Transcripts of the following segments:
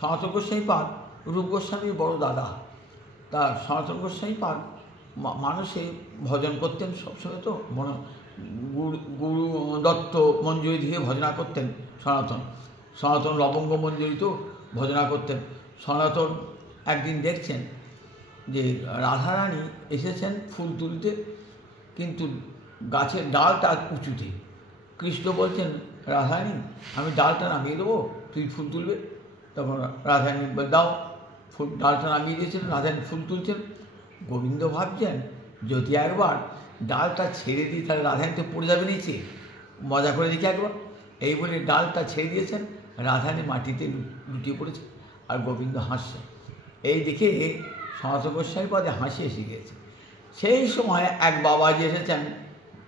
সনাতন গোস্বামী পাদ রূপ গোস্বামীর বড় দাদা। তা সনাতন গোস্বামী পাদ মানুষে ভজন করতেন সবসময়, তো গুরু দত্ত মঞ্জুরি দিয়ে ভজনা করতেন। সনাতন লবঙ্গ মঞ্জুরি তো ভজনা করতেন। সনাতন একদিন দেখছেন যে রাধারানী এসেছেন ফুল তুলতে, কিন্তু গাছের ডালটা উঁচুতে। কৃষ্ণ বলছেন, রাধারানী আমি ডালটা নামিয়ে দেবো, তুই ফুল তুলবে। তখন রাধারানী দাও, ফুল ডালটা নামিয়ে দিয়েছেন, রাধারানী ফুল তুলছেন। গোবিন্দ ভাবছেন যদি একবার ডালটা ছেড়ে দিই তাহলে রাধারানী তো পড়ে যাবে নিচে, মজা করে দেখি একবার। এই বলে ডালটা ছেড়ে দিয়েছেন, রাধারানী মাটিতে লুটিয়ে পড়েছে, আর গোবিন্দ হাসছে। এই দেখে সনাতন গোস্বামী পাদে হাসি এসে গিয়েছে। সেই সময় এক বাবাজি এসেছেন,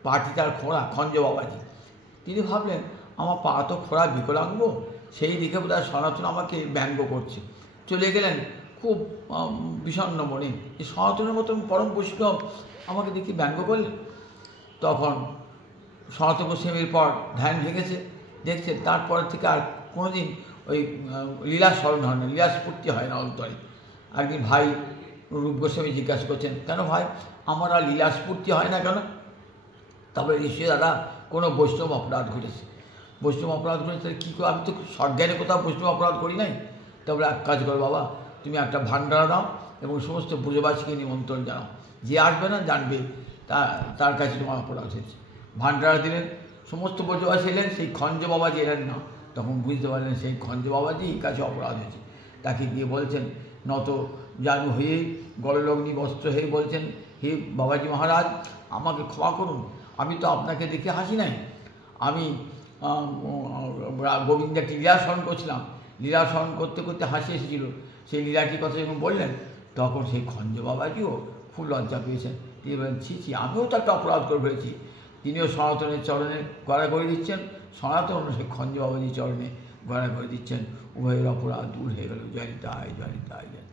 পাটি তার খোঁড়া, খঞ্জ বাবাজি। তিনি ভাবলেন আমার পা তো খোঁড়া, বিকলাঙ্গ, সেই দিকে বোধহয় সনাতন আমাকে ব্যঙ্গ করছে। চলে গেলেন খুব বিষণ্ণ মনে, যে সনাতনের মতন পরম বৈষ্ণব আমাকে দেখি ব্যঙ্গ করলেন। তখন সনাতন গোস্বামীর পর ধ্যান ভেঙেছে, দেখছেন তারপর থেকে আর কোনোদিন ওই লীলা স্মরণ হয় না, লীলা স্ফূর্তি হয় না অন্তরে। একদিন ভাই রূপ গোস্বামী জিজ্ঞাসা করছেন, কেন ভাই আমার আর লীলা স্ফূর্তি হয় না কেন? তবে ঋষি দাদা কোনো বৈষ্ণব অপরাধ ঘটেছে। বৈষ্ণব অপরাধ ঘটেছে কী করে? আমি তো সজ্ঞানে কোথাও বৈষ্ণব অপরাধ করি নাই। তবে এক কাজ করো বাবা, তুমি একটা ভান্ডারা দাও এবং সমস্ত ব্রজবাসীকে নিমন্ত্রণ জানাও, যে আসবে না জানবে তার কাছে তোমার অপরাধ হয়েছে। ভান্ডারা দিলেন, সমস্ত ব্রজবাসী এলেন, সেই খঞ্জ বাবাজি এলেন না। তখন বুঝতে পারলেন সেই খঞ্জ বাবাজির কাছে অপরাধ হয়েছে। তাকে গিয়ে বলছেন, নত জানু হয়ে গললগ্নি বস্ত্র হয়ে বলছেন, হে বাবাজি মহারাজ আমাকে ক্ষমা করুন, আমি তো আপনাকে দেখে হাসি নাই, আমি গোবিন্দ একটি লীলা স্মরণ করছিলাম, লীলা স্মরণ করতে করতে হাসি এসেছিল, সেই লীলাটির কথা যখন বললেন তখন সেই খঞ্জ বাবাজিও খুব লজ্জা পেয়েছেন। তিনি বলেন, ছি ছি, আমিও তো একটা অপরাধ করে ফেলেছি। তিনিও সনাতনের চরণে গড়া করে দিচ্ছেন, সনাতন সেই খঞ্জ বাবাজির চরণে গড়া করে দিচ্ছেন। উভয়ের অপরাধ দূর হয়ে গেল। জয় নিতাই, জয় নিতাই, জয়।